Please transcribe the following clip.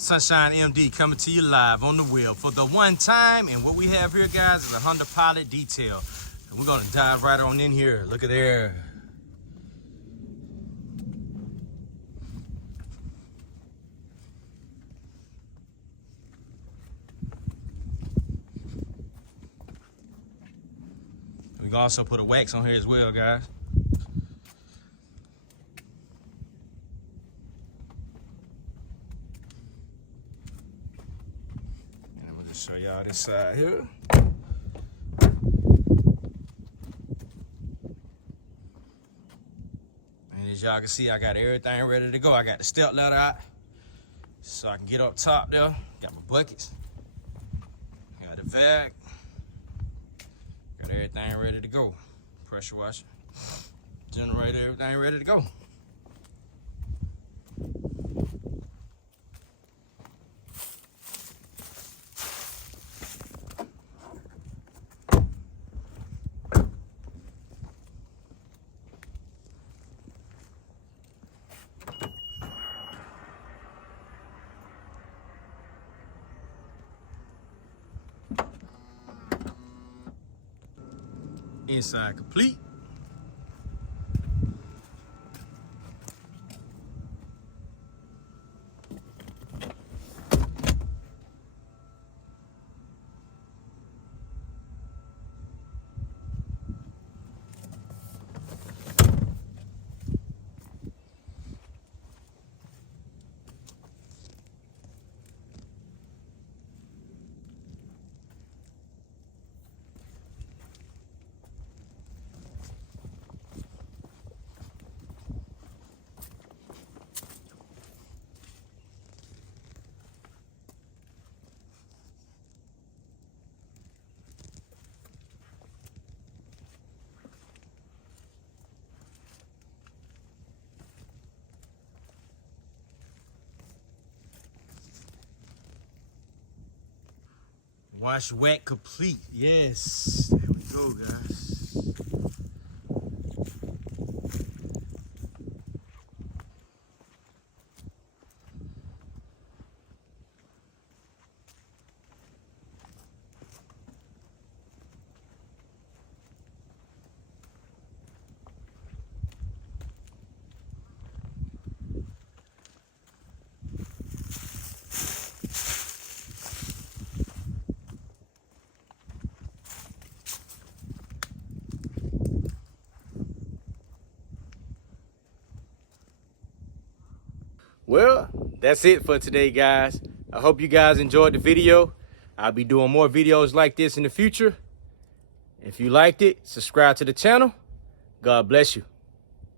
Sunshine MD coming to you live on the wheel for the one time. And what we have here, guys, is a Honda Pilot detail. And we're gonna dive right on in here. Look at there. We can also put a wax on here as well, guys. And I'm gonna just show y'all this side here. And as y'all can see, I got everything ready to go. I got the step ladder out so I can get up top there. Got my buckets. Got the vac. Got everything ready to go. Pressure washer, generator, everything ready to go. Inside complete. Wash wet complete. Yes. There we go, guys. Well, that's it for today, guys. I hope you guys enjoyed the video. I'll be doing more videos like this in the future. If you liked it, subscribe to the channel. God bless you.